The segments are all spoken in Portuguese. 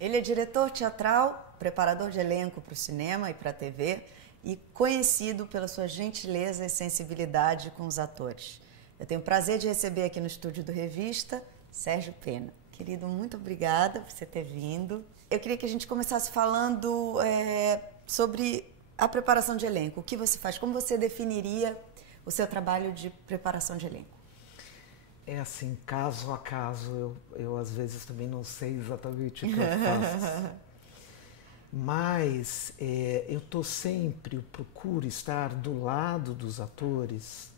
Ele é diretor teatral, preparador de elenco para o cinema e para a TV e conhecido pela sua gentileza e sensibilidade com os atores. Eu tenho o prazer de receber aqui no estúdio do Revista, Sérgio Pena. Querido, muito obrigada por você ter vindo. Eu queria que a gente começasse falando sobre a preparação de elenco. O que você faz? Como você definiria o seu trabalho de preparação de elenco? É assim, caso a caso, eu às vezes também não sei exatamente o que eu faço. Mas eu procuro estar do lado dos atores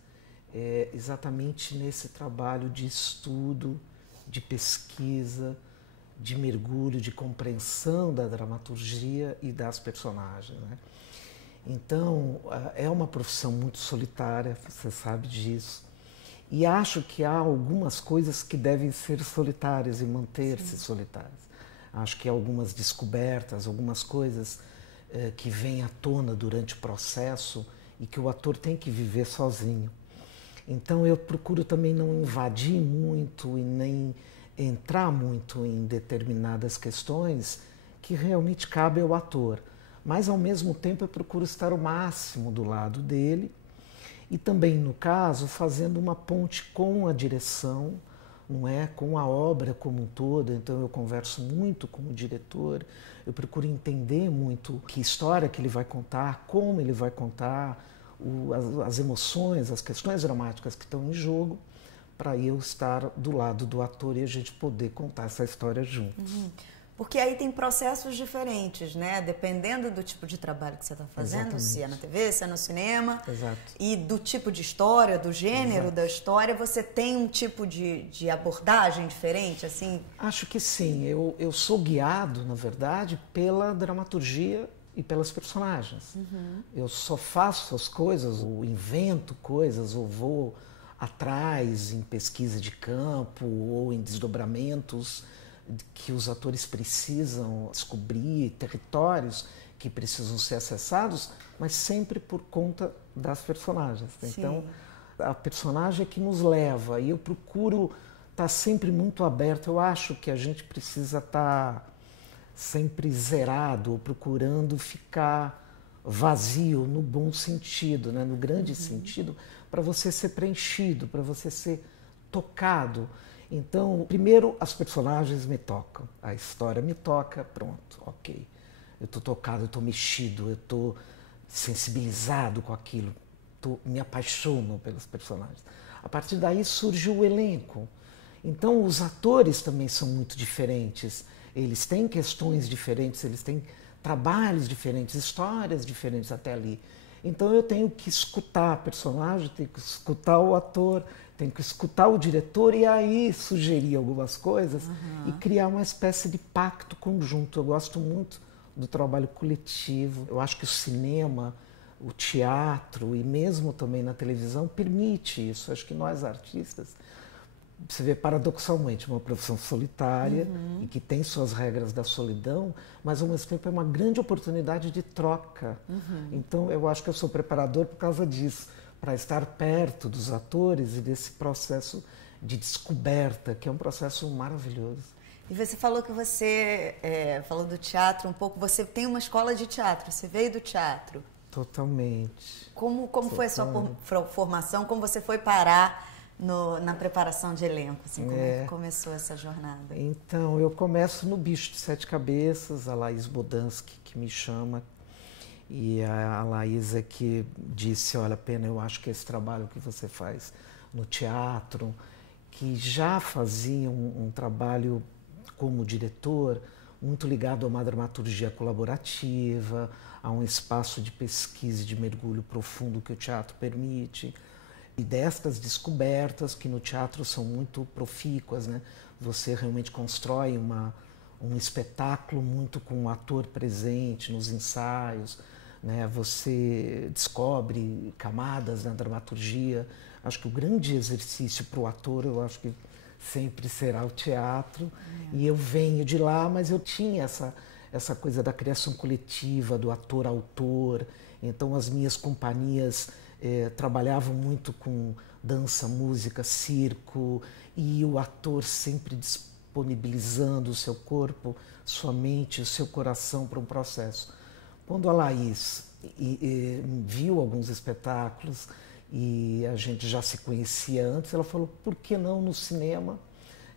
exatamente nesse trabalho de estudo, de pesquisa, de mergulho, de compreensão da dramaturgia e das personagens, né? Então, é uma profissão muito solitária, você sabe disso. E acho que há algumas coisas que devem ser solitárias e manter-se solitárias. Acho que há algumas descobertas, algumas coisas que vêm à tona durante o processo e que o ator tem que viver sozinho. Então eu procuro também não invadir muito e nem entrar muito em determinadas questões que realmente cabem ao ator. Mas ao mesmo tempo eu procuro estar o máximo do lado dele. E também, no caso, fazendo uma ponte com a direção, não é? Com a obra como um todo. Então eu converso muito com o diretor, eu procuro entender muito que história que ele vai contar, como ele vai contar, as emoções, as questões dramáticas que estão em jogo, para eu estar do lado do ator e a gente poder contar essa história juntos. Porque aí tem processos diferentes, né? Dependendo do tipo de trabalho que você está fazendo, Exatamente. se é na TV, se é no cinema. Exato. E do tipo de história, do gênero Exato. da história, você tem um tipo de abordagem diferente, assim? Acho que sim. Eu sou guiado, na verdade, pela dramaturgia e pelas personagens. Eu só faço as coisas, ou invento coisas, ou vou atrás em pesquisa de campo, ou em desdobramentos que os atores precisam descobrir, territórios que precisam ser acessados, mas sempre por conta das personagens. Sim. Então, a personagem é que nos leva, e eu procuro estar sempre muito aberto. Eu acho que a gente precisa estar sempre zerado, ou procurando ficar vazio no bom sentido, né? No grande sentido, para você ser preenchido, para você ser tocado. Então, primeiro, as personagens me tocam, a história me toca, pronto, ok. Eu estou tocado, eu estou mexido, eu estou sensibilizado com aquilo, me apaixono pelos personagens. A partir daí surge o elenco. Então, os atores também são muito diferentes, eles têm questões diferentes, eles têm trabalhos diferentes, histórias diferentes até ali. Então, eu tenho que escutar a personagem, tenho que escutar o ator, tenho que escutar o diretor e aí sugerir algumas coisas e criar uma espécie de pacto conjunto. Eu gosto muito do trabalho coletivo. Eu acho que o cinema, o teatro e mesmo também na televisão permite isso. Eu acho que nós artistas, você vê paradoxalmente uma profissão solitária e que tem suas regras da solidão, mas ao mesmo tempo é uma grande oportunidade de troca. Então eu acho que eu sou preparador por causa disso, para estar perto dos atores e desse processo de descoberta, que é um processo maravilhoso. E você falou que você falou do teatro um pouco, você tem uma escola de teatro, você veio do teatro. Totalmente. Como foi a sua formação, como você foi parar na preparação de elenco, assim, como é que começou essa jornada? Então, eu começo no Bicho de Sete Cabeças, a Laís Bodansky que me chama, e a Laís é que disse, olha, Pena, eu acho que esse trabalho que você faz no teatro, que já fazia um trabalho como diretor, muito ligado a uma dramaturgia colaborativa, a um espaço de pesquisa e de mergulho profundo que o teatro permite, e destas descobertas que no teatro são muito profícuas, né? Você realmente constrói um espetáculo muito com o ator presente nos ensaios, né? Você descobre camadas na dramaturgia. Acho que o grande exercício para o ator, eu acho que sempre será o teatro. E eu venho de lá, mas eu tinha essa coisa da criação coletiva, do ator-autor. Então as minhas companhias trabalhavam muito com dança, música, circo, e o ator sempre disponibilizando o seu corpo, sua mente, o seu coração para um processo. Quando a Laís viu alguns espetáculos e a gente já se conhecia antes, ela falou, por que não no cinema?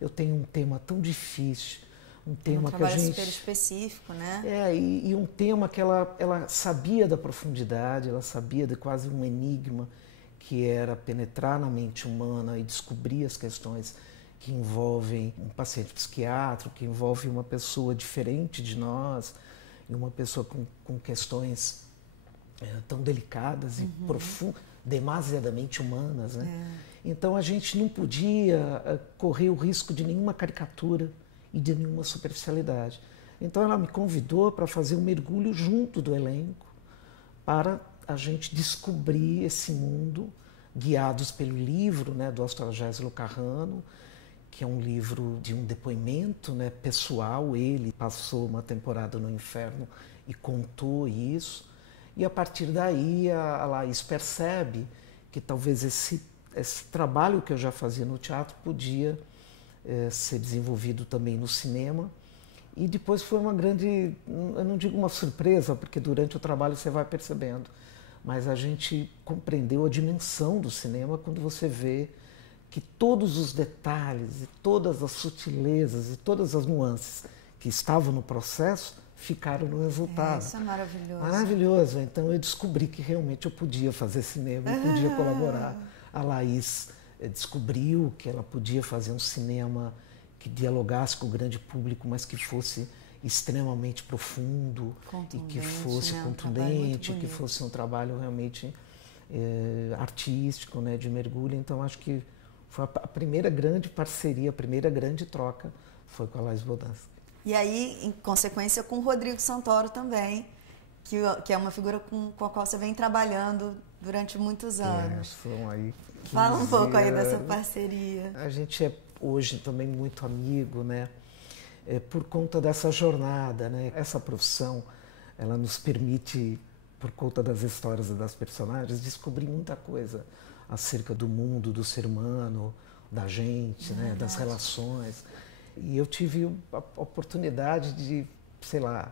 Eu tenho um tema tão difícil, um tema que a gente... super específico, né? E um tema que ela sabia da profundidade, ela sabia de quase um enigma, que era penetrar na mente humana e descobrir as questões que envolvem um paciente psiquiátrico, que envolve uma pessoa diferente de nós, e uma pessoa com questões tão delicadas e profundas, demasiadamente humanas, né? Então a gente não podia correr o risco de nenhuma caricatura e de nenhuma superficialidade. Então ela me convidou para fazer um mergulho junto do elenco para a gente descobrir esse mundo, guiados pelo livro, né, do Astrogésilo Carrano, que é um livro de um depoimento, né, pessoal. Ele passou uma temporada no inferno e contou isso. E a partir daí a Laís percebe que talvez esse trabalho que eu já fazia no teatro podia ser desenvolvido também no cinema. E depois foi uma grande, eu não digo uma surpresa, porque durante o trabalho você vai percebendo, mas a gente compreendeu a dimensão do cinema quando você vê que todos os detalhes e todas as sutilezas e todas as nuances que estavam no processo ficaram no resultado. Isso é maravilhoso. Maravilhoso. Então eu descobri que realmente eu podia fazer cinema, eu podia colaborar. A Laís descobriu que ela podia fazer um cinema que dialogasse com o grande público, mas que fosse extremamente profundo e que fosse contundente, que fosse um trabalho realmente artístico, né, de mergulho. Então acho que foi a primeira grande parceria, a primeira grande troca foi com a Laís Bodansky. E aí, em consequência, com o Rodrigo Santoro também, que é uma figura com a qual você vem trabalhando durante muitos anos. Foram aí 15 Fala um pouco aí anos. dessa parceria. A gente é hoje também muito amigo, né? Por conta dessa jornada, né? Essa profissão, ela nos permite, por conta das histórias e das personagens, descobrir muita coisa acerca do mundo, do ser humano, da gente, né? Das relações. E eu tive a oportunidade de, sei lá,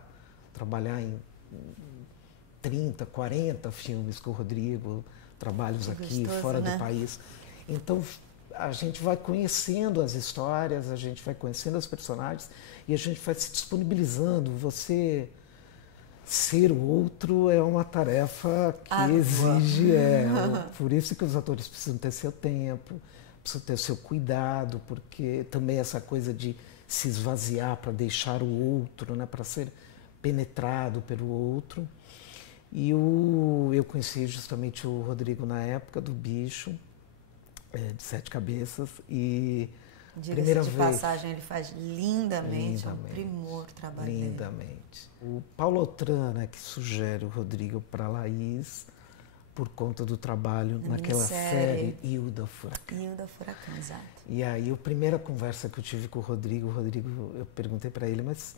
trabalhar em 30, 40 filmes com o Rodrigo, trabalhos aqui, fora do país. Então, a gente vai conhecendo as histórias, a gente vai conhecendo os personagens e a gente vai se disponibilizando. Você ser o outro é uma tarefa que exige... por isso que os atores precisam ter seu tempo, precisam ter seu cuidado, porque também essa coisa de se esvaziar para deixar o outro, né, para ser penetrado pelo outro. E eu conheci justamente o Rodrigo na época do Bicho, de 7 Cabeças, e primeira vez, passagem, ele faz lindamente, é um primor o trabalho dele. Lindamente. O Paulo Autran, né, que sugere o Rodrigo para a Laís, por conta do trabalho naquela série Hilda Furacão. Hilda Furacão, exato. E aí, a primeira conversa que eu tive com o Rodrigo, eu perguntei para ele, mas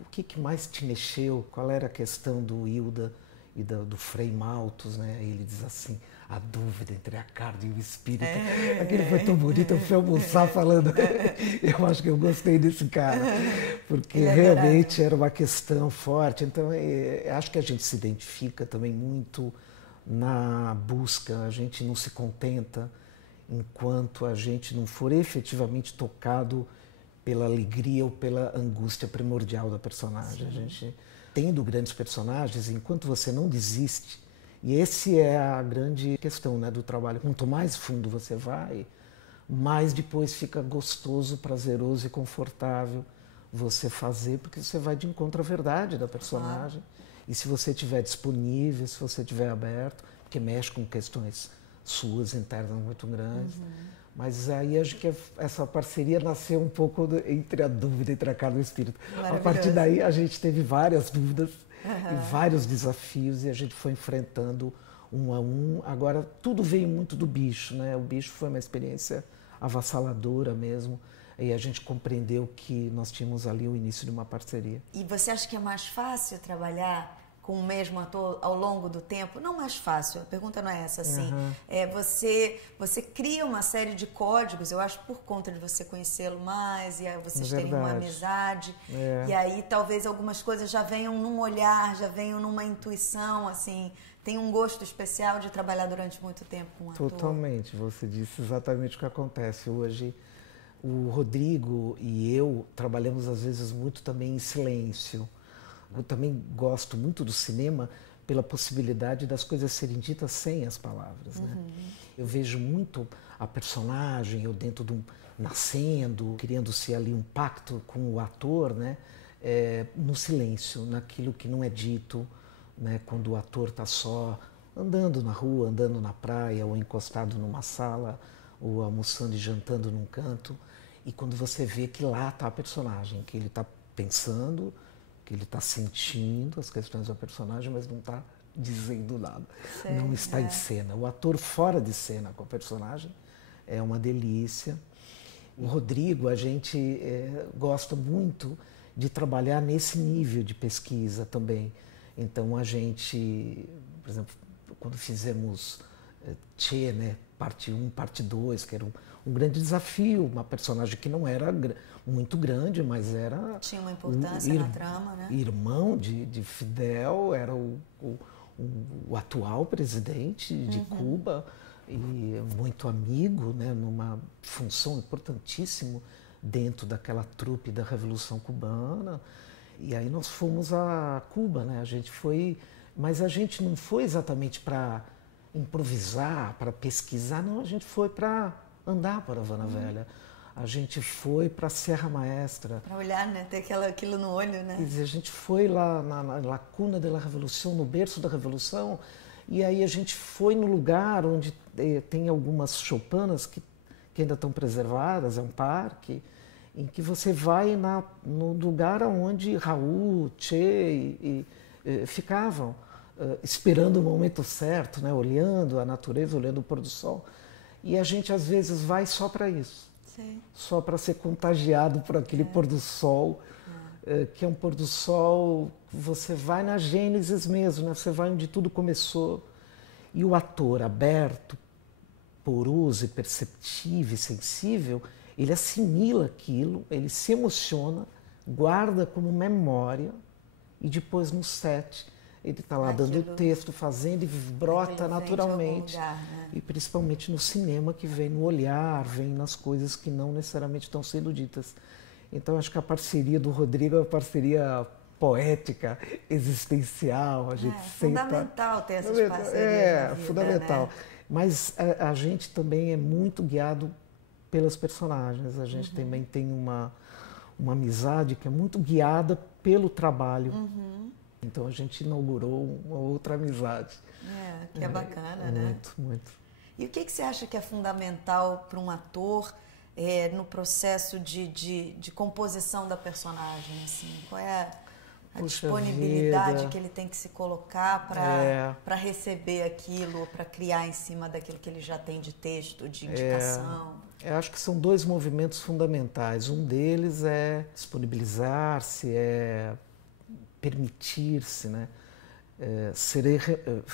o que mais te mexeu? Qual era a questão do Hilda e do Frei Malthus, né? E ele diz assim, a dúvida entre a carne e o espírito. Aquele foi tão bonito, eu fui almoçar falando. Eu acho que eu gostei desse cara, porque realmente era uma questão forte. Então, acho que a gente se identifica também muito na busca, a gente não se contenta enquanto a gente não for efetivamente tocado pela alegria ou pela angústia primordial da personagem. Sim. A gente, tendo grandes personagens, enquanto você não desiste, e essa é a grande questão, né, do trabalho, quanto mais fundo você vai, mais depois fica gostoso, prazeroso e confortável você fazer, porque você vai de encontro à verdade da personagem. E se você estiver disponível, se você estiver aberto, porque mexe com questões suas internas muito grandes. Mas aí acho que essa parceria nasceu um pouco entre a dúvida, entre a carne e o espírito. A partir daí a gente teve várias dúvidas e vários desafios e a gente foi enfrentando um a um. Agora tudo veio muito do Bicho, né? O Bicho foi uma experiência avassaladora mesmo. E a gente compreendeu que nós tínhamos ali o início de uma parceria. E você acha que é mais fácil trabalhar com o mesmo ator ao longo do tempo? Não mais fácil, a pergunta não é essa, assim. Uhum. Você cria uma série de códigos, eu acho, por conta de você conhecê-lo mais, e aí vocês terem uma amizade, e aí talvez algumas coisas já venham num olhar, já venham numa intuição, assim. Tem um gosto especial de trabalhar durante muito tempo com um ator? Totalmente, você disse exatamente o que acontece. Hoje, o Rodrigo e eu trabalhamos às vezes muito também em silêncio. Eu também gosto muito do cinema pela possibilidade das coisas serem ditas sem as palavras, né? Eu vejo muito a personagem, eu dentro de nascendo, criando se ali um pacto com o ator, né? No silêncio, naquilo que não é dito, né? Quando o ator está só andando na rua, andando na praia, ou encostado numa sala, ou almoçando e jantando num canto, e quando você vê que lá está a personagem, que ele está pensando, que ele está sentindo as questões do personagem, mas não está dizendo nada. Sei, não está em cena. O ator fora de cena com o personagem é uma delícia. O Rodrigo, a gente gosta muito de trabalhar nesse nível de pesquisa também. Então, a gente, por exemplo, quando fizemos Tchê, né, parte 1, parte 2, que era um grande desafio, uma personagem que não era muito grande, mas era... Tinha uma importância na trama, né? Irmão de Fidel, era o atual presidente de Cuba, e muito amigo, né, numa função importantíssima dentro daquela trupe da Revolução Cubana. E aí nós fomos a Cuba, né? A gente foi, mas a gente não foi exatamente para improvisar, para pesquisar, não, a gente foi para andar para Havana Velha. A gente foi para a Serra Maestra. Para olhar, né? Ter aquilo no olho, né? Quer dizer, a gente foi lá na cuna da Revolução, no berço da Revolução, e aí a gente foi no lugar onde tem algumas choupanas que ainda estão preservadas, é um parque, em que você vai no lugar onde Raul, Che ficavam, esperando o momento certo, né? Olhando a natureza, olhando o pôr do sol. E a gente às vezes vai só para isso. Sim. Só para ser contagiado por aquele pôr do sol, que é um pôr do sol, você vai na gênesis mesmo, né? Você vai onde tudo começou. E o ator aberto, poroso e perceptivo e sensível, ele assimila aquilo, ele se emociona, guarda como memória e depois no set ele está lá dando o texto, fazendo e brota naturalmente. Lugar, né? E principalmente no cinema, que vem no olhar, vem nas coisas que não necessariamente estão sendo ditas. Então acho que a parceria do Rodrigo é uma parceria poética, existencial. A gente fundamental ter essas parcerias na vida, fundamental. Né? Mas a gente também é muito guiado pelas personagens. A gente também tem uma amizade que é muito guiada pelo trabalho. Então a gente inaugurou uma outra amizade. Que é bacana, né? Muito, muito. E o que você acha que é fundamental para um ator no processo de composição da personagem? Assim? Qual é a disponibilidade que ele tem que se colocar para receber aquilo, para criar em cima daquilo que ele já tem de texto, de indicação? Eu acho que são dois movimentos fundamentais. Um deles é disponibilizar-se, permitir-se, né, ser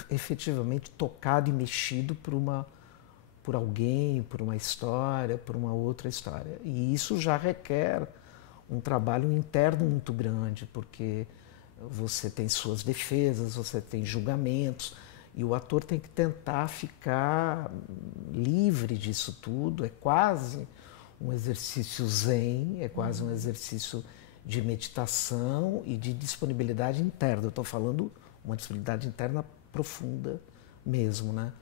efetivamente tocado e mexido por alguém, por uma história, por uma outra história. E isso já requer um trabalho interno muito grande, porque você tem suas defesas, você tem julgamentos, e o ator tem que tentar ficar livre disso tudo. É quase um exercício zen, é quase um exercício de meditação e de disponibilidade interna. Eu estou falando uma disponibilidade interna profunda mesmo, né?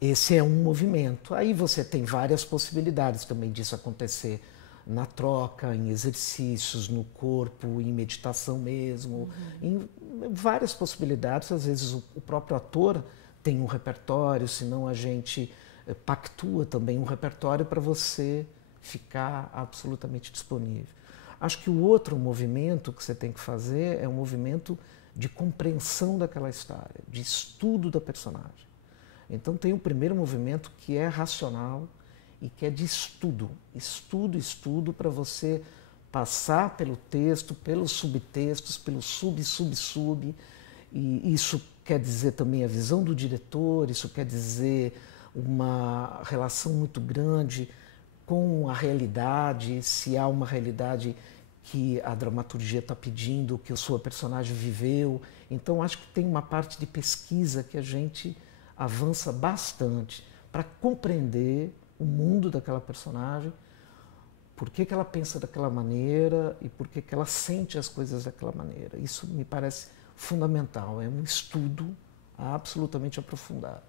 Esse é um movimento. Aí você tem várias possibilidades também disso acontecer na troca, em exercícios, no corpo, em meditação mesmo, em várias possibilidades. Às vezes o próprio ator tem um repertório, senão a gente pactua também um repertório para você ficar absolutamente disponível. Acho que o outro movimento que você tem que fazer é um movimento de compreensão daquela história, de estudo da personagem. Então tem o primeiro movimento que é racional e que é de estudo. Estudo para você passar pelo texto, pelos subtextos, pelo sub, E isso quer dizer também a visão do diretor, isso quer dizer uma relação muito grande com a realidade, se há uma realidade que a dramaturgia está pedindo, que a sua personagem viveu. Então, acho que tem uma parte de pesquisa que a gente avança bastante para compreender o mundo daquela personagem, por que ela pensa daquela maneira e por que ela sente as coisas daquela maneira. Isso me parece fundamental, é um estudo absolutamente aprofundado.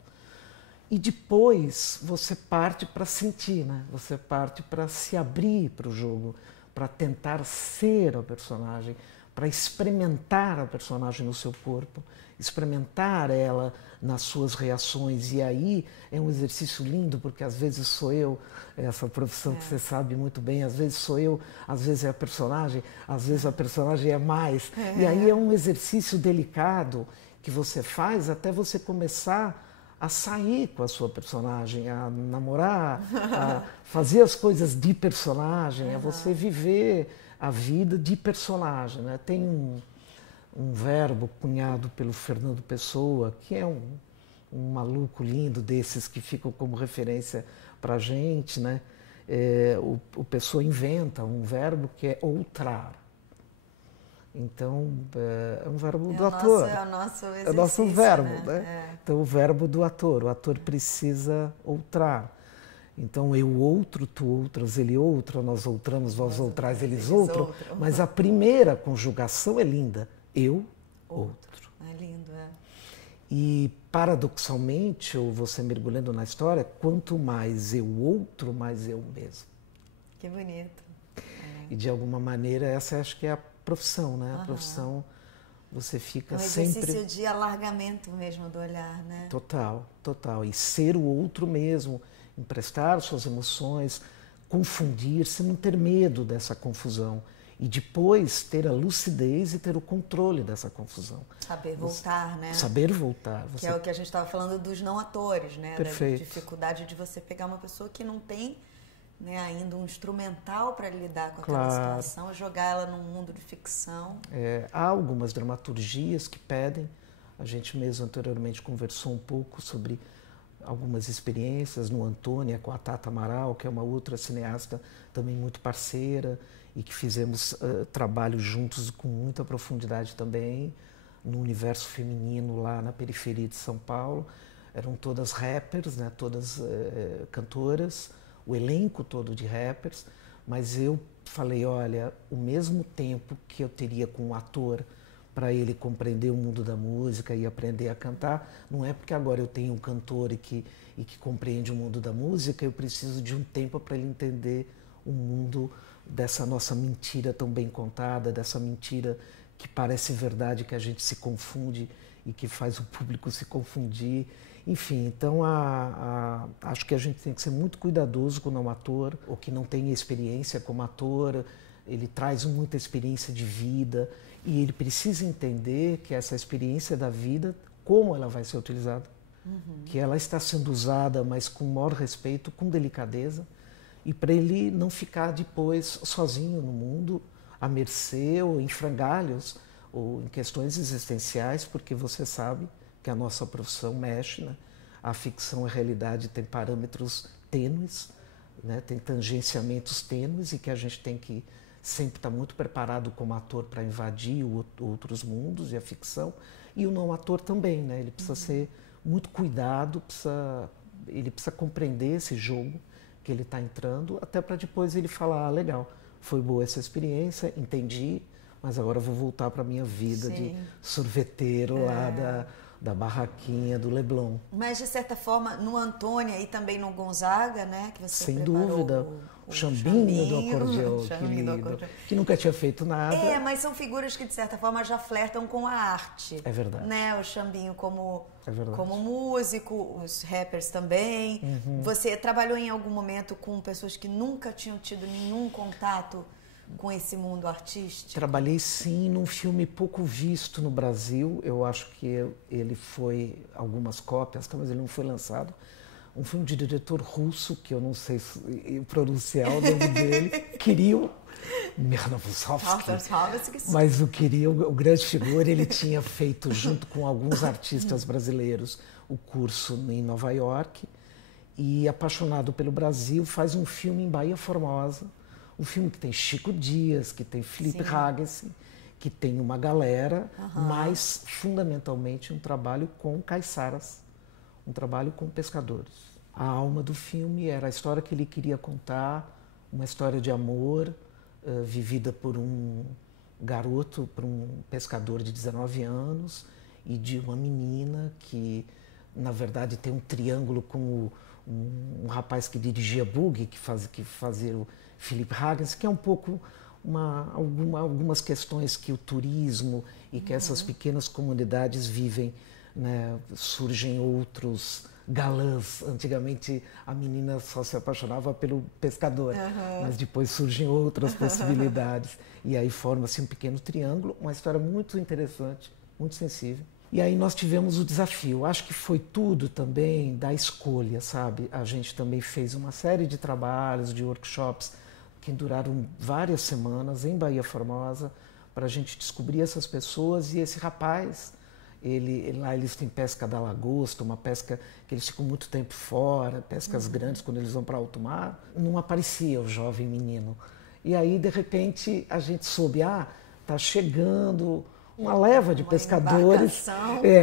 E depois você parte para sentir, né? Você parte para se abrir para o jogo, para tentar ser a personagem, para experimentar a personagem no seu corpo, experimentar ela nas suas reações. E aí é um exercício lindo, porque às vezes sou eu, essa profissão que você sabe muito bem, às vezes sou eu, às vezes é a personagem, às vezes a personagem é mais. E aí é um exercício delicado que você faz até você começar a sair com a sua personagem, a namorar, a fazer as coisas de personagem, a você viver a vida de personagem, né? Tem um verbo cunhado pelo Fernando Pessoa, que é um maluco lindo desses que ficam como referência para a gente, né? O Pessoa inventa um verbo que é outrar. Então, é um verbo do ator. É o nosso exercício, é o nosso verbo, né? Então, o verbo do ator. O ator precisa outrar. Então, eu outro, tu outras, ele outra, nós outramos, vós outrais, eles outram. Mas a primeira conjugação é linda. Eu, outro. É lindo, é. E, paradoxalmente, ou você mergulhando na história, quanto mais eu outro, mais eu mesmo. Que bonito. E, de alguma maneira, essa acho que é a profissão, né? A profissão, você fica sempre... Um exercício de alargamento mesmo do olhar, né? Total, total. E ser o outro mesmo, emprestar suas emoções, confundir-se, não ter medo dessa confusão. E depois ter a lucidez e ter o controle dessa confusão. Saber voltar, né? Saber voltar. Que é o que a gente estava falando dos não atores, né? Perfeito. Da dificuldade de você pegar uma pessoa que não tem, né, ainda um instrumental para lidar com aquela situação e jogar ela num mundo de ficção. Há algumas dramaturgias que pedem, a gente mesmo anteriormente conversou um pouco sobre algumas experiências no Antônia com a Tata Amaral, que é uma outra cineasta também muito parceira e que fizemos trabalho juntos com muita profundidade também no universo feminino lá na periferia de São Paulo. Eram todas rappers, né, todas cantoras, o elenco todo de rappers, mas eu falei, olha, o mesmo tempo que eu teria com um ator para ele compreender o mundo da música e aprender a cantar, não é porque agora eu tenho um cantor e que compreende o mundo da música, eu preciso de um tempo para ele entender o mundo dessa nossa mentira tão bem contada, dessa mentira que parece verdade, que a gente se confunde e que faz o público se confundir. Enfim, então acho que a gente tem que ser muito cuidadoso com o não ator, ou que não tem experiência como ator. Ele traz muita experiência de vida e ele precisa entender que essa experiência da vida, como ela vai ser utilizada, que ela está sendo usada, mas com maior respeito, com delicadeza, e para ele não ficar depois sozinho no mundo, à mercê ou em frangalhos, ou em questões existenciais, porque você sabe que a nossa profissão mexe, né? A ficção e a realidade tem parâmetros tênues, né? Tem tangenciamentos tênues e que a gente tem que sempre estar muito preparado como ator para invadir outros mundos e a ficção, e o não ator também, né? Ele precisa ser muito cuidado, ele precisa compreender esse jogo que ele está entrando, até para depois ele falar, legal, foi boa essa experiência, entendi, mas agora eu vou voltar para a minha vida de sorveteiro lá da barraquinha do Leblon. Mas, de certa forma, no Antônia e também no Gonzaga, né? Que você sem preparou dúvida, o Xambinho do acordeão, que lindo, que nunca tinha feito nada. Mas são figuras que, de certa forma, já flertam com a arte. É verdade. Né? O Xambinho como músico, os rappers também. Você trabalhou em algum momento com pessoas que nunca tinham tido nenhum contato com esse mundo artístico? Trabalhei sim num filme pouco visto no Brasil. Eu acho que ele foi algumas cópias, mas ele não foi lançado. Um filme de diretor russo, que eu não sei pronunciar o nome dele, Kirill. Mernavosovsky. Tartarovsky. Mas o grande figura, ele tinha feito, junto com alguns artistas brasileiros, o curso em Nova York. E, apaixonado pelo Brasil, faz um filme em Bahia Formosa. Um filme que tem Chico Dias, que tem Felipe Hagensen, que tem uma galera, mas, fundamentalmente, um trabalho com caiçaras, um trabalho com pescadores. A alma do filme era a história que ele queria contar, uma história de amor, vivida por um garoto, por um pescador de 19 anos e de uma menina que, na verdade, tem um triângulo com um rapaz que dirigia buggy, que fazia o Philip Hagens, que é um pouco algumas questões que o turismo e que essas pequenas comunidades vivem, né? Surgem outros galãs. Antigamente a menina só se apaixonava pelo pescador, mas depois surgem outras possibilidades. E aí forma-se um pequeno triângulo, uma história muito interessante, muito sensível. E aí nós tivemos o desafio, acho que foi tudo também da escolha, sabe? A gente também fez uma série de trabalhos, de workshops, que duraram várias semanas em Bahia Formosa, para a gente descobrir essas pessoas. E esse rapaz, lá eles têm pesca da lagosta, uma pesca que eles ficam muito tempo fora, pescas grandes quando eles vão para alto mar. Não aparecia o jovem menino. E aí, de repente, a gente soube, tá chegando uma leva de pescadores.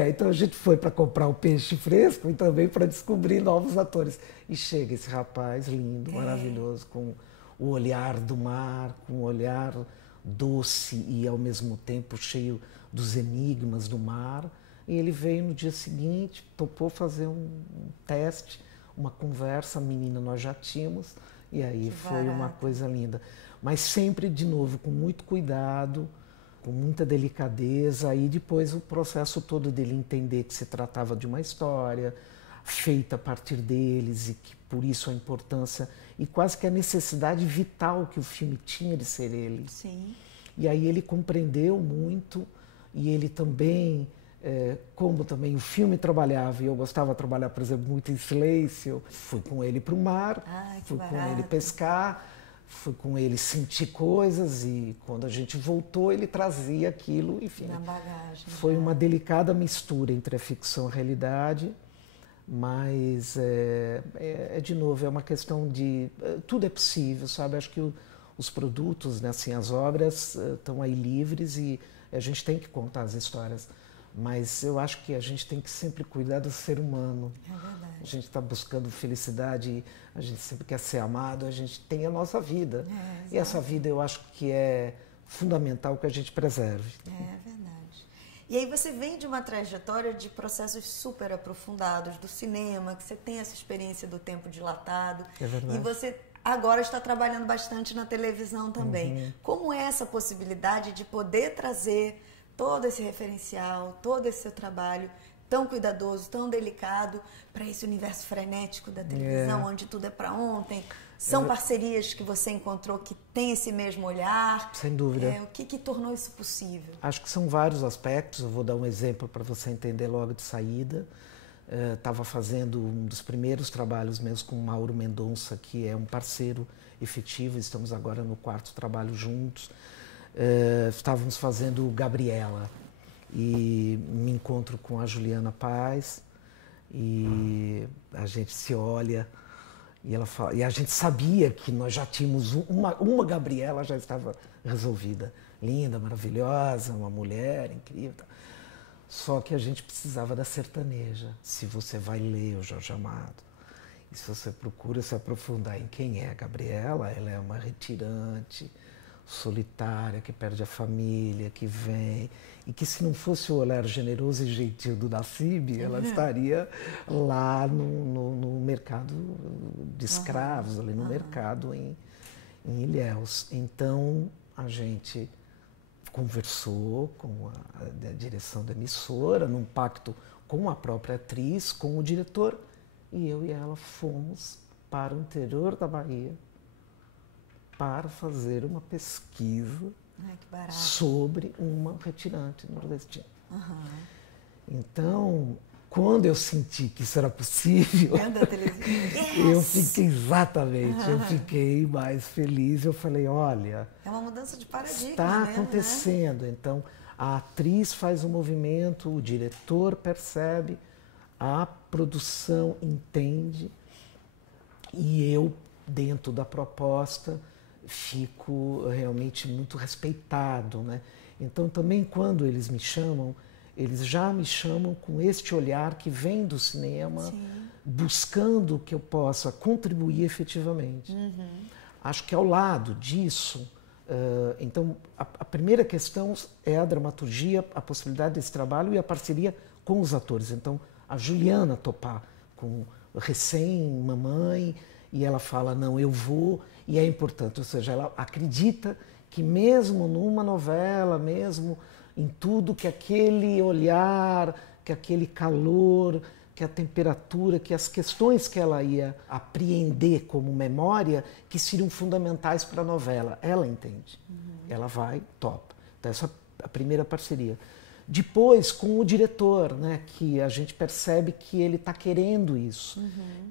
Então a gente foi para comprar o peixe fresco e também para descobrir novos atores. E chega esse rapaz lindo, maravilhoso, com o olhar do mar, com o olhar doce e ao mesmo tempo cheio dos enigmas do mar. E ele veio no dia seguinte, topou fazer um teste, uma conversa, a menina nós já tínhamos, e aí foi uma coisa linda. Mas sempre, de novo, com muito cuidado, com muita delicadeza, e depois o processo todo dele entender que se tratava de uma história feita a partir deles e que por isso a importância e quase que a necessidade vital que o filme tinha de ser ele. Sim. E aí ele compreendeu muito e ele também, como também o filme trabalhava, e eu gostava de trabalhar, por exemplo, muito em silêncio, fui com ele para o mar, fui com ele pescar, fui com ele sentir coisas e quando a gente voltou ele trazia aquilo, enfim. Na bagagem. Foi uma delicada mistura entre a ficção e a realidade, mas de novo, é uma questão de... tudo é possível, sabe? Acho que os produtos, né, assim, as obras estão aí livres e a gente tem que contar as histórias. Mas eu acho que a gente tem que sempre cuidar do ser humano. É verdade. A gente está buscando felicidade, a gente sempre quer ser amado, a gente tem a nossa vida. E essa vida eu acho que é fundamental que a gente preserve. É verdade. E aí você vem de uma trajetória de processos super aprofundados do cinema, que você tem essa experiência do tempo dilatado. É verdade. E você agora está trabalhando bastante na televisão também. Como é essa possibilidade de poder trazer todo esse referencial, todo esse seu trabalho tão cuidadoso, tão delicado para esse universo frenético da televisão, onde tudo é para ontem? São parcerias que você encontrou que tem esse mesmo olhar? Sem dúvida. O que tornou isso possível? Acho que são vários aspectos. Eu vou dar um exemplo para você entender logo de saída. Estava fazendo um dos primeiros trabalhos mesmo com o Mauro Mendonça, que é um parceiro efetivo. Estamos agora no 4º trabalho juntos. Estávamos fazendo Gabriela e me encontro com a Juliana Paz e a gente se olha e ela fala, e a gente sabia que nós já tínhamos uma Gabriela, já estava resolvida, linda, maravilhosa, uma mulher incrível, só que a gente precisava da sertaneja. Se você vai ler o Jorge Amado e se você procura se aprofundar em quem é a Gabriela, ela é uma retirante, solitária, que perde a família, que vem, e que se não fosse o olhar generoso e gentil do Nassib, ela estaria lá no mercado de escravos, ali no mercado em Ilhéus. Então a gente conversou com a direção da emissora, num pacto com a própria atriz, com o diretor, e eu e ela fomos para o interior da Bahia para fazer uma pesquisa sobre uma retirante nordestina. Então, quando eu senti que isso era possível, eu fiquei eu fiquei mais feliz. Eu falei, olha, é uma mudança de paradigma, está acontecendo. Né? Então, a atriz faz um movimento, o diretor percebe, a produção entende e eu, dentro da proposta, fico realmente muito respeitado, né? Então, também quando eles me chamam, eles já me chamam com este olhar que vem do cinema, sim, buscando que eu possa contribuir efetivamente. Acho que ao lado disso, então, a primeira questão é a dramaturgia, a possibilidade desse trabalho e a parceria com os atores. Então, a Juliana topar com recém-mamãe e ela fala, não, eu vou, e é importante, ou seja, ela acredita que mesmo numa novela, mesmo em tudo, que aquele olhar, que aquele calor, que a temperatura, que as questões que ela ia apreender como memória, que seriam fundamentais para a novela. Ela entende. Ela vai, topa. Então, essa é a primeira parceria. Depois, com o diretor, né, que a gente percebe que ele está querendo isso,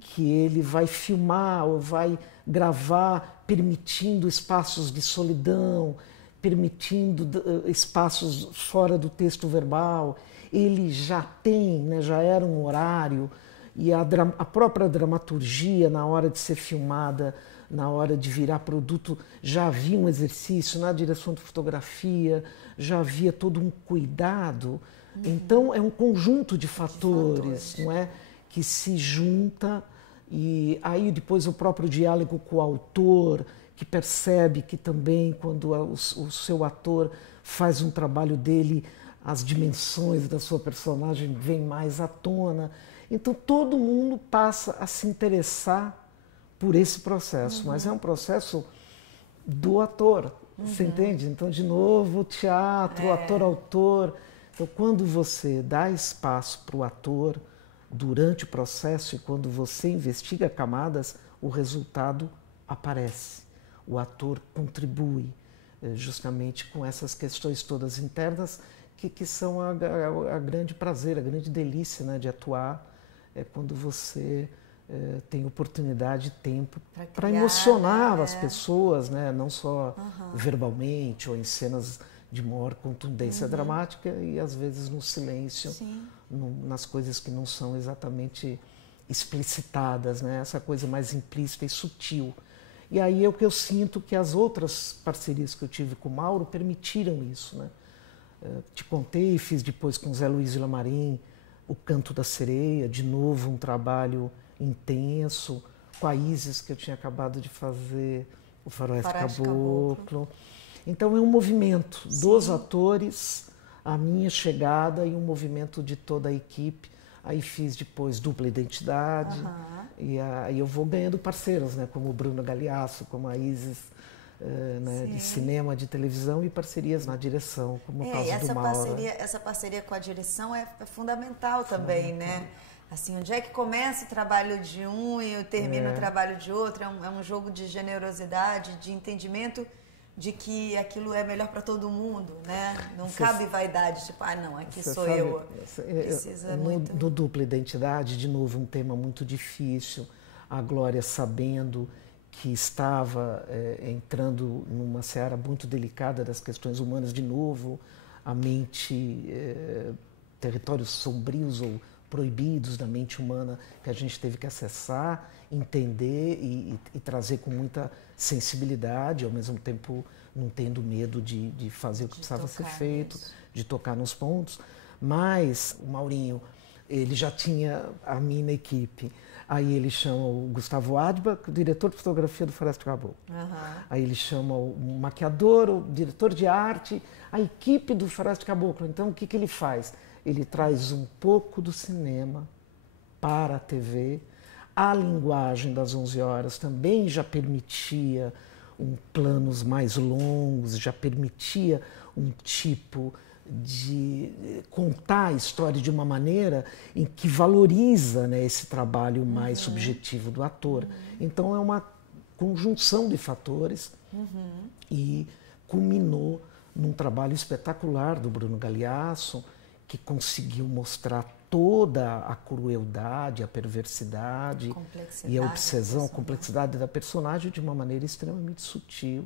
que ele vai filmar ou vai gravar permitindo espaços de solidão, permitindo espaços fora do texto verbal. Ele já tem, né, já era um horário, e a própria dramaturgia, na hora de ser filmada, na hora de virar produto, já havia um exercício na direção de fotografia, já havia todo um cuidado. Então, é um conjunto de fatores, não é, que se junta, e aí depois o próprio diálogo com o autor, que percebe que também quando o seu ator faz um trabalho dele, as dimensões da sua personagem vêm mais à tona. Então todo mundo passa a se interessar por esse processo, mas é um processo do ator, você entende? Então, de novo, teatro, ator-autor. Então, quando você dá espaço para o ator durante o processo e quando você investiga camadas, o resultado aparece. O ator contribui justamente com essas questões todas internas que são a grande prazer, a grande delícia, né, de atuar, é quando você tem oportunidade e tempo para emocionar as pessoas, né, não só verbalmente ou em cenas de maior contundência dramática e às vezes no silêncio, nas coisas que não são exatamente explicitadas, né, essa coisa mais implícita e sutil. E aí é o que eu sinto que as outras parcerias que eu tive com o Mauro permitiram isso, né? Te contei, fiz depois com Zé Luiz Lamarim O Canto da Sereia, de novo um trabalho intenso, com a Isis, que eu tinha acabado de fazer, o Faroeste Caboclo. Então é um movimento dos atores, a minha chegada e um movimento de toda a equipe. Aí fiz depois Dupla Identidade, e aí eu vou ganhando parceiros, né, como o Bruno Galeasso, como a Isis, né, de cinema, de televisão, e parcerias na direção, como o caso do Mauro. Essa parceria com a direção é fundamental também, né? Assim, onde é que começa o trabalho de um e termina o trabalho de outro? É um jogo de generosidade, de entendimento de que aquilo é melhor para todo mundo, né? Não cabe vaidade, tipo, não, aqui sou eu. Precisa muito... No Dupla Identidade, de novo, um tema muito difícil. A Glória sabendo que estava entrando numa seara muito delicada das questões humanas, de novo, a mente, territórios sombrios ou proibidos da mente humana que a gente teve que acessar, entender e trazer com muita sensibilidade, ao mesmo tempo não tendo medo de fazer o que precisava ser feito, de tocar nos pontos. Mas o Maurinho, ele já tinha a minha equipe. Aí ele chama o Gustavo Adba, diretor de fotografia do Faroeste Caboclo. Aí ele chama o maquiador, o diretor de arte, a equipe do Faroeste Caboclo. Então o que ele faz? Ele traz um pouco do cinema para a TV. A linguagem das 11 horas também já permitia planos mais longos, já permitia um tipo de contar a história de uma maneira em que valoriza, né, esse trabalho mais subjetivo do ator. Então é uma conjunção de fatores e culminou num trabalho espetacular do Bruno Galeasso, que conseguiu mostrar toda a crueldade, a perversidade e a obsessão, a complexidade da personagem de uma maneira extremamente sutil,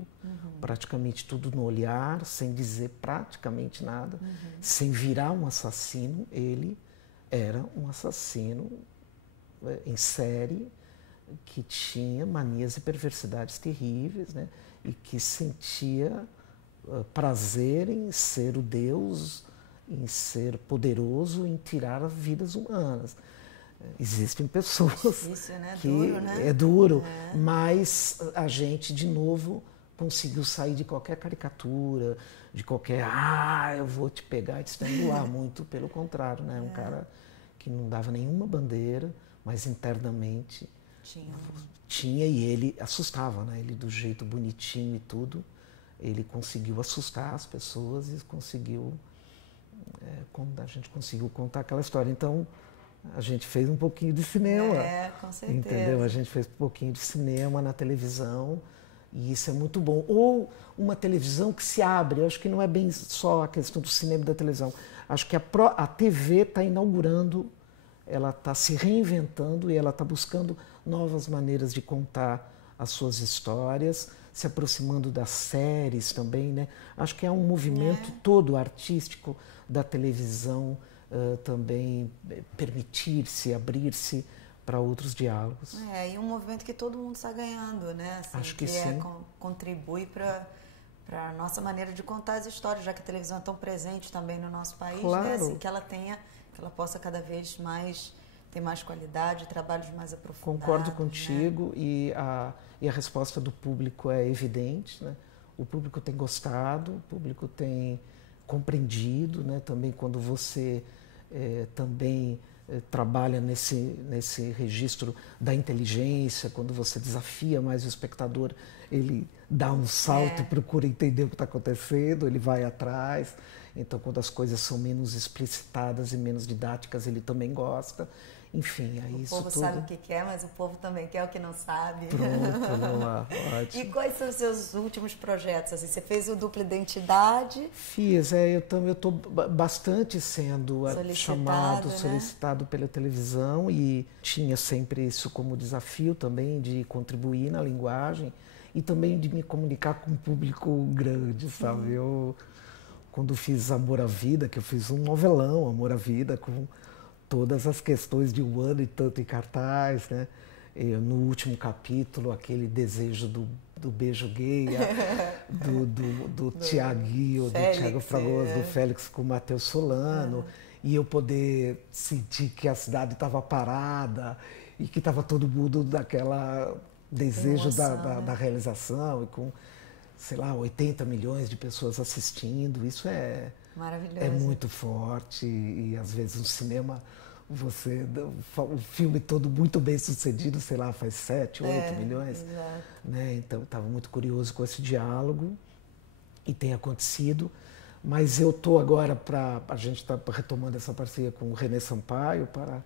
praticamente tudo no olhar, sem dizer praticamente nada, sem virar um assassino. Ele era um assassino em série que tinha manias e perversidades terríveis, né? E que sentia prazer em ser o Deus, em ser poderoso, em tirar as vidas humanas. Existem pessoas difícil, né? que duro, né? é duro, mas a gente, de novo, conseguiu sair de qualquer caricatura, de qualquer, eu vou te pegar e te estrangular, muito pelo contrário, né? Um cara que não dava nenhuma bandeira, mas internamente tinha, e ele assustava, né? Ele, do jeito bonitinho e tudo, ele conseguiu assustar as pessoas e conseguiu, a gente conseguiu contar aquela história. Então, a gente fez um pouquinho de cinema. Com certeza. Entendeu? A gente fez um pouquinho de cinema na televisão e isso é muito bom. Ou uma televisão que se abre. Eu acho que não é bem só a questão do cinema e da televisão. Acho que a TV está inaugurando, ela está se reinventando e ela está buscando novas maneiras de contar as suas histórias, se aproximando das séries também, né? Acho que é um movimento todo artístico da televisão também permitir-se, abrir-se para outros diálogos. E um movimento que todo mundo está ganhando, né? Assim, acho que sim. Contribui para a nossa maneira de contar as histórias, já que a televisão é tão presente também no nosso país, claro. né? Assim, que ela possa cada vez mais ter mais qualidade, trabalhos mais aprofundados. Concordo contigo, né? E a resposta do público é evidente, né? O público tem gostado, o público tem compreendido, né? Também quando você também trabalha nesse registro da inteligência, quando você desafia mais o espectador, ele dá um salto e procura entender o que está acontecendo, ele vai atrás. Então, quando as coisas são menos explicitadas e menos didáticas, ele também gosta. Enfim, é isso tudo. O povo sabe o que quer, mas o povo também quer o que não sabe. Pronto, vamos lá, ótimo. E quais são os seus últimos projetos? Assim, você fez o Dupla Identidade? Fiz, eu estou bastante sendo solicitado pela televisão e tinha sempre isso como desafio também de contribuir na linguagem e também de me comunicar com um público grande, sabe? Eu, quando fiz Amor à Vida, que eu fiz um novelão, Amor à Vida, com todas as questões de um ano e tanto em cartaz, né? No último capítulo, aquele desejo do beijo gay, do Tiaguinho, do Thiago Fragoso, do Félix com o Matheus Solano, e eu poder sentir que a cidade estava parada e que estava todo mundo daquela desejo da realização, e com, sei lá, 80 milhões de pessoas assistindo. Isso é muito forte e às vezes no cinema o filme todo muito bem sucedido, sei lá, faz 7, 8 milhões. Né? Então, eu estava muito curioso com esse diálogo e tem acontecido. Mas eu estou agora a gente está retomando essa parceria com o René Sampaio para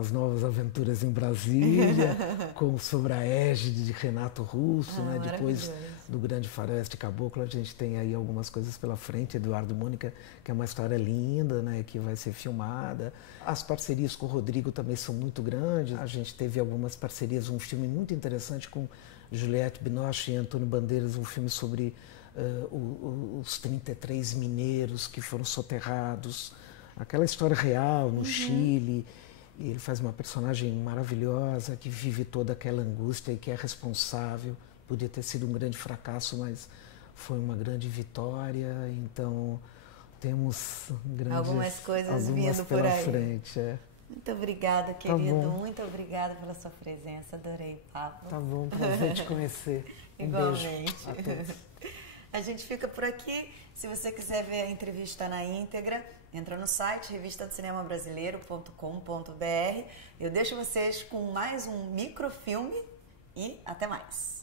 as novas aventuras em Brasília, sobre a égide de Renato Russo, né? Depois do Grande Faroeste Caboclo, a gente tem aí algumas coisas pela frente, Eduardo e Mônica, que é uma história linda, né? Que vai ser filmada. As parcerias com o Rodrigo também são muito grandes. A gente teve algumas parcerias, um filme muito interessante com Juliette Binoche e Antônio Bandeiras, um filme sobre os 33 mineiros que foram soterrados, aquela história real no Chile. E ele faz uma personagem maravilhosa que vive toda aquela angústia e que é responsável. Podia ter sido um grande fracasso, mas foi uma grande vitória. Então, temos algumas coisas vindo por aí. Frente, Muito obrigada, querido. Muito obrigada pela sua presença. Adorei o papo. Tá bom, prazer te conhecer. Igualmente. Beijo a todos. A gente fica por aqui. Se você quiser ver a entrevista na íntegra, entra no site revistadocinembrasileiro.com.br. Eu deixo vocês com mais um microfilme e até mais.